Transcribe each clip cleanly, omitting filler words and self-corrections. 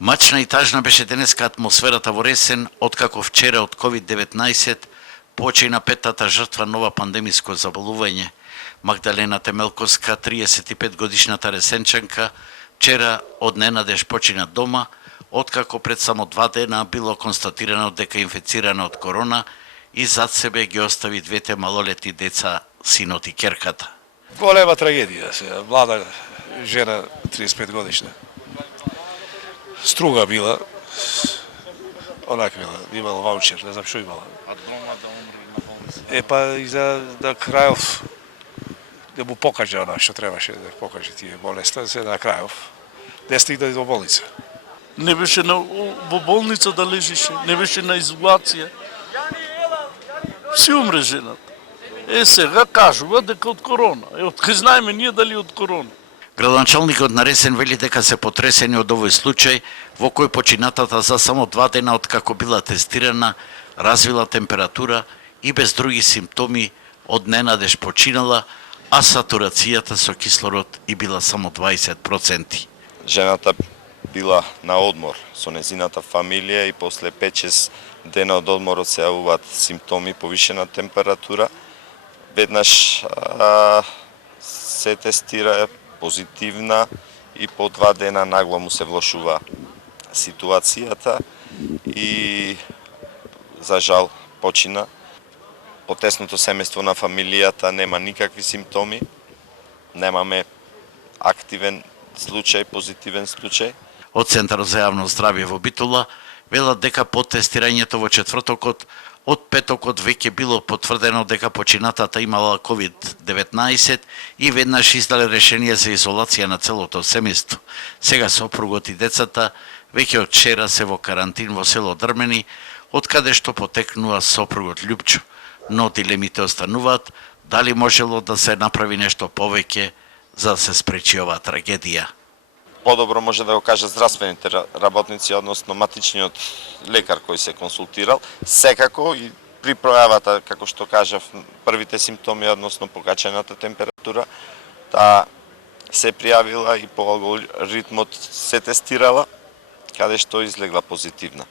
Мачна и тажна беше денеска атмосферата во Ресен, откако вчера од COVID-19 почина петата жртва нова пандемиско заболување. Магдалена Темелковска, 35 годишната ресенчанка, вчера од ненадеж почина дома, откако пред само 2 дена било констатирано дека инфицирана од корона и зад себе ги остави двете малолетни деца, синот и ќерката. Голема трагедија се, млада жена, 35 годишна. Струга била, онака била, имала ваучер, не знам што имала. А дома да умре на болница? Па и за на крајов да му покаже она што требаше да покаже тие болеста, се на крајов не стигна до болница. Не беше во болница да лежише, не беше на изолација. Си умре жената. Сега кажува дека од корона. Откај знаеме ние дали од корона. Градоначалникот на Ресен вели дека се потресени од овој случај во кој починатата за само 2 дена откако била тестирана, развила температура и без други симптоми од ненадеж починала, а сатурацијата со кислород и била само 20%. Жената била на одмор со незината фамилија и после 5-6 дена од одморот се јавуваат симптоми повишена температура. Веднаш се тестира позитивна и по 2 дена нагло му се влошува ситуацијата и за жал почина. По тесното семејство на фамилијата нема никакви симптоми, немаме активен случај, позитивен случај. Од Центарот за јавно здравје во Битола велат дека по тестирањето во четвртокот од петокот веќе било потврдено дека починатата имала COVID-19 и веднаш издале решение за изолација на целото семејство. Сега сопругот и децата веќе од вчера се во карантин во село Дрмени, од каде што потекнува сопругот Љупчо, но дилемите остануваат дали можело да се направи нешто повеќе за да се спречи оваа трагедија. Подобро може да го кажат здравствените работници, односно матичниот лекар кој се консултирал. Секако и при пројавата, како што кажав, првите симптоми, односно покачената температура, таа се пријавила и по алгоритмот се тестирала, каде што излегла позитивна.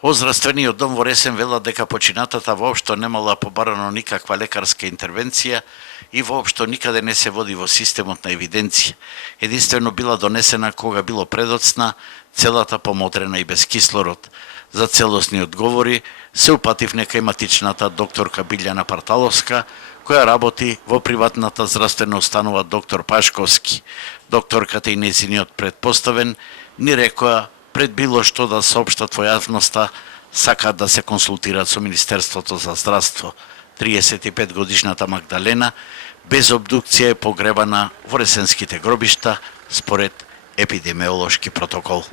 Од здравствениот дом во Ресен велат дека починатата воопшто немала побарано никаква лекарска интервенција и воопшто никаде не се води во системот на евиденција. Единствено била донесена кога било предоцна, целата помодрена и без кислород. За целосни одговори се упатив нека матичната докторка Билјана Парталовска, која работи во приватната здравствена установа доктор Пашковски. Докторката и незиниот предпоставен ни рекоа пред било што да соопштат во јавноста, сакаат да се консултираат со Министерството за здравство. 35 годишната Магдалена без обдукција е погребана во ресенските гробишта според епидемиолошки протокол.